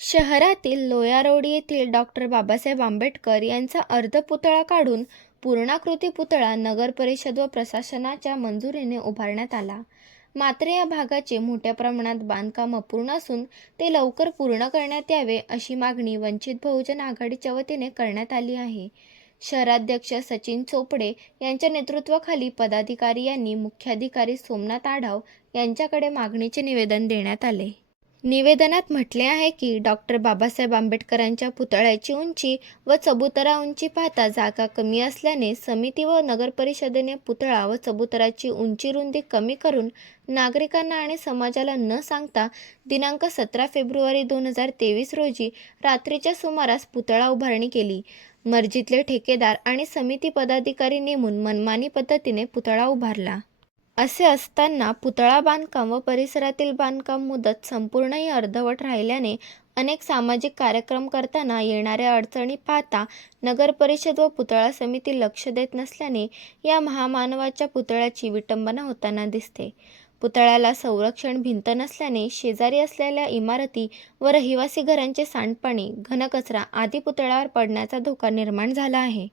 शहरातील लोयारोड येथील डॉक्टर बाबासाहेब आंबेडकर यांचा अर्धपुतळा काढून पूर्णाकृती पुतळा नगर परिषद व प्रशासनाच्या मंजुरीने उभारण्यात आला. मात्र या भागाचे मोठ्या प्रमाणात बांधकाम अपूर्ण असून ते लवकर पूर्ण करण्यात यावे अशी मागणी वंचित बहुजन आघाडीच्या वतीने करण्यात आली आहे. शहराध्यक्ष सचिन चोपडे यांच्या नेतृत्वाखाली पदाधिकारी यांनी मुख्याधिकारी सोमनाथ आढाव यांच्याकडे मागणीचे निवेदन देण्यात आले. निवेदनात म्हटले आहे की डॉक्टर बाबासाहेब आंबेडकरांच्या पुतळ्याची उंची व चबुतरा उंची पाहता जागा कमी असल्याने समिती व नगरपरिषदेने पुतळा व चबुतराची उंची रुंदी कमी करून नागरिकांना आणि समाजाला न सांगता दिनांक सतरा फेब्रुवारी दोन हजार तेवीस रोजी रात्रीच्या सुमारास पुतळा उभारणी केली. मर्जीतले ठेकेदार आणि समिती पदाधिकारी नेमून मनमानी पद्धतीने पुतळा उभारला. असे असताना पुतळा बांधकाम व परिसरातील बांधकाम मुदत संपूर्णही अर्धवट राहिल्याने अनेक सामाजिक कार्यक्रम करताना येणाऱ्या अडचणी पाहता नगर परिषद व पुतळा समिती लक्ष देत नसल्याने या महामानवाच्या पुतळ्याची विटंबना होताना दिसते. पुतळ्याला संरक्षण भिंत नसल्याने शेजारी असलेल्या इमारती व रहिवासी घरांचे सांडपाणी घनकचरा आदी पुतळ्यावर पडण्याचा धोका निर्माण झाला आहे.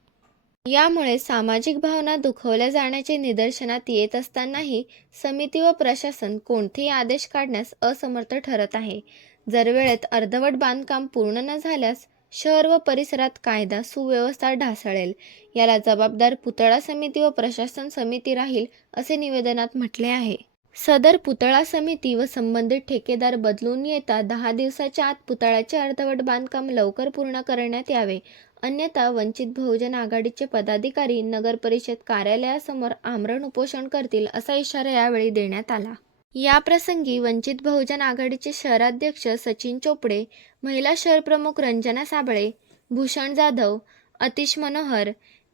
यामुळे सामाजिक भावना दुखवल्या जाण्याचे निदर्शनात येत असतानाही समिती व प्रशासन कोणतेही आदेश काढण्यास असमर्थ ठरत आहे. जर वेळेत अर्धवट बांधकाम पूर्ण न झाल्यास शहर व परिसरात कायदा सुव्यवस्था ढासळेल. याला जबाबदार पुतळा समिती व प्रशासन समिती राहील असे निवेदनात म्हटले आहे. सदर पुतळा समिती व संबंधित ठेकेदार बदलून येता दहा दिवसाच्या आत पुतळ्याचे अर्धवट बांधकाम लवकर पूर्ण करण्यात यावे. अन्यथा वंचित बहुजन आघाडीचे पदाधिकारी नगर परिषद कार्यालयासमोर आमरण उपोषण करतील असा इशारा यावेळी देण्यात आला. या प्रसंगी वंचित बहुजन आघाडीचे शहराध्यक्ष सचिन चोपडे महिला शहर प्रमुख रंजना साबळे भूषण जाधव अतिश मनोहर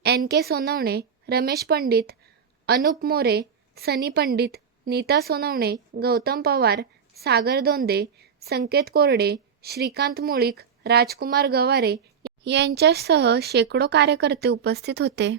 एन के सोनवणे रमेश पंडित अनुप मोरे सनी पंडित नीता सोनवणे गौतम पवार सागर दोंदे संकेत कोरडे श्रीकांत मुळीक राजकुमार गवारे यांच्यासह शेकडो कार्यकर्ते उपस्थित होते.